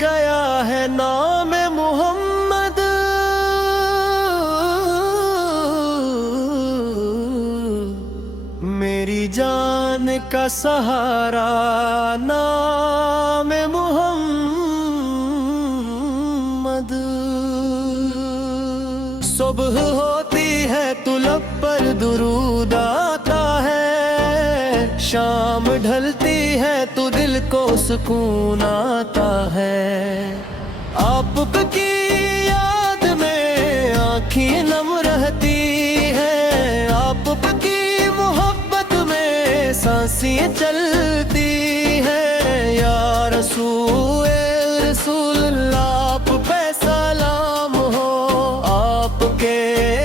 गया है नाम मोहम्मद। मेरी जान का सहारा नाम मोहम्मद। सुबह होती है तो लब पर दुरूद आता है, शाम ढलती है तो दिल को सुकून आता है। आप की याद में आँखें नम रहती है, आप की मोहब्बत में सांसें चलती है। या रसूल अल्लाह आप पे सलाम हो, आपके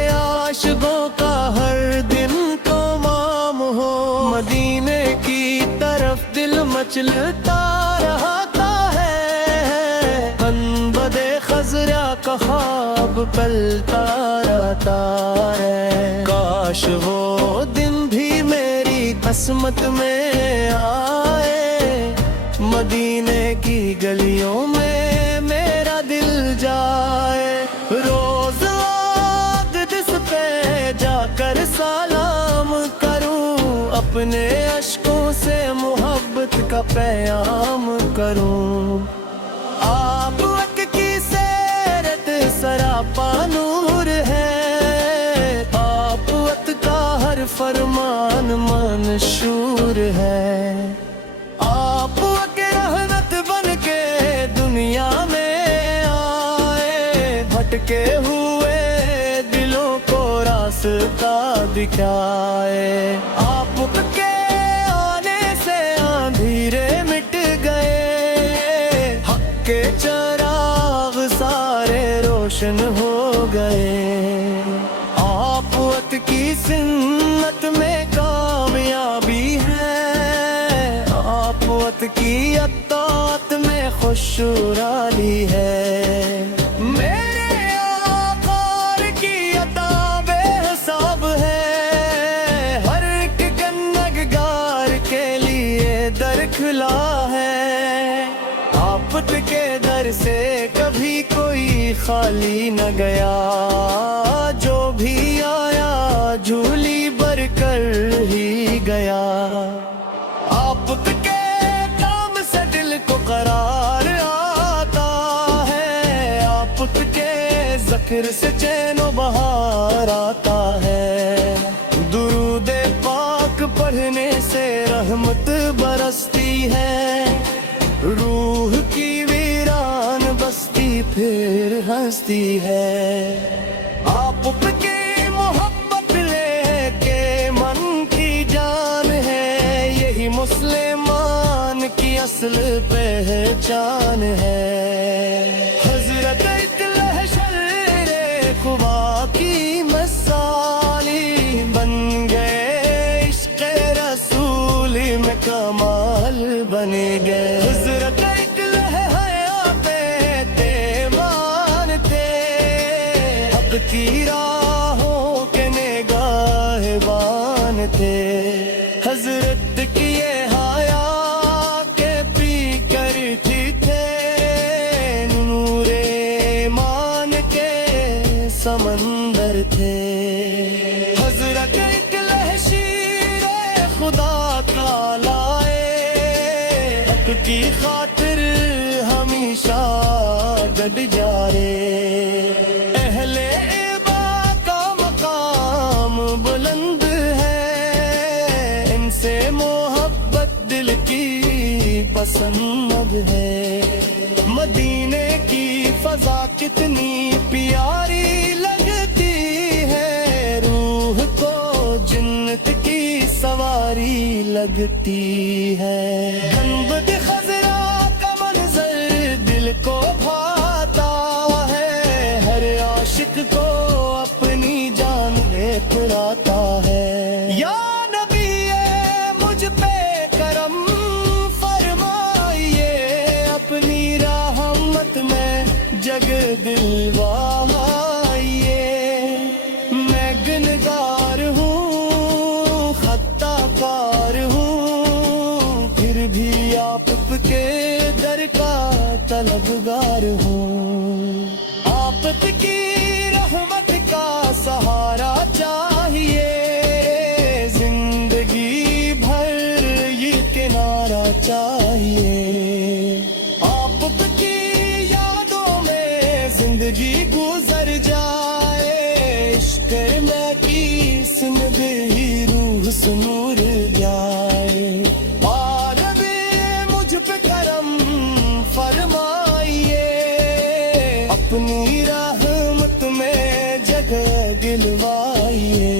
आशिकों का हर दिन तो माम हो। मदीने की तरफ दिल मचलता रहता है, बदे खजरा का ख्वाब पलता रहता है। काश वो दिन भी मेरी किस्मत में आए, मदीने की गलियों में मेरा दिल जाए। रोज आगदिस पे जाकर सलाम करूं, अपने अश्कों से मोहब्बत का पैगाम करूं। आप की सैरत सरापा नूर है, आप का हर फरमान मंशूर है। आप के रहमत बन के दुनिया में आए, भटके हुए दिलों को रास्ता दिखाए। आप के आने से अंधेरे मिट गए, हक के चिराग सारे रोशन हो गए। आप की सुन्नत में कामयाबी है, आप की अत्तात में खुशहाली है। मेरे आकार की अता बेहिसाब है, हर एक गुनहगार के लिए दर खुला है। आप के दर से कभी कोई खाली न गया, जो भी आया झूली भर कर ही गया। आप के काम से दिल को करार आता है, आप के ज़िक्र से चैनो बहार आता है। दुरूद पाक पढ़ने से रहमत बरसती है, रूह की वीरान बस्ती फिर हंसती है। आप की मोहब्बत लेके मन की जान है, यही मुसलमान की असल पहचान है। हजरत इत्तलहशरे खुदा की मसाली बन गए, इश्क़ रसूल में कमाल बन गए। हजरत की राहों के निगाहबान थे, हजरत की ये हाया के पी करती थे, नूरे मान के समंदर थे। हजरत एक लहशीर खुदा का लाए, हक की खातिर हमेशा डट जा रे। पसंद है मदीने की फजा कितनी प्यारी लगती है, रूह को जन्नत की सवारी लगती है। गंबद खजरा का मंजर दिल को भाता है, हर आशिक को अपनी जान लेकराता है। या नबी मुझ पे करम जग दिलवाइए। मैं गुनहगार हूँ, खताकार हूँ, फिर भी आप के दर का طلبگار ہوں آپت کی رحمت کا سہارا چاہیے زندگی بھر یہ کنارہ چاہیے آپت کی یادوں میں زندگی گزر جائے عشق میں کی سند ہی روح سنور جائے اور بھی مجھ پہ کرم فرمائیے اپنی رحمت میں جگہ دلوائیے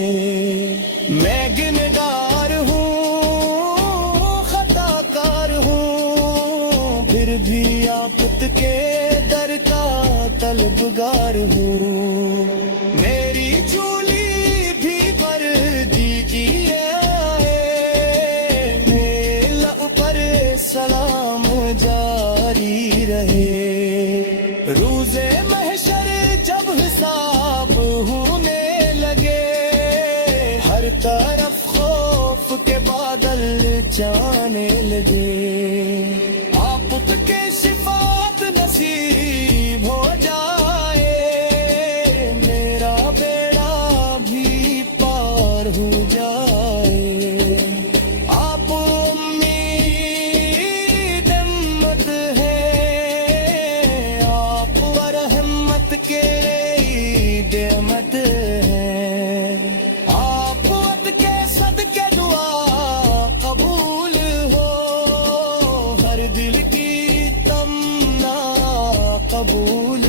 میں گنہگار ہوں خطا کار ہوں پھر بھی آپت کے در کا طلبگار ہوں میری چولی بھی پر دیجیے میرے لب پر سلام جاری رہے روز محشر جب حساب ہونے لگے ہر طرف خوف کے بادل جانے لگے آپت کے شفاعت نصیب ہو جائے میرا بیڑا بھی پار ہو جائے آپ امید امت ہے آپ رحمت کے نعمت ہے آپ کے صدقے دعا قبول ہو ہر دل کی تمنا قبول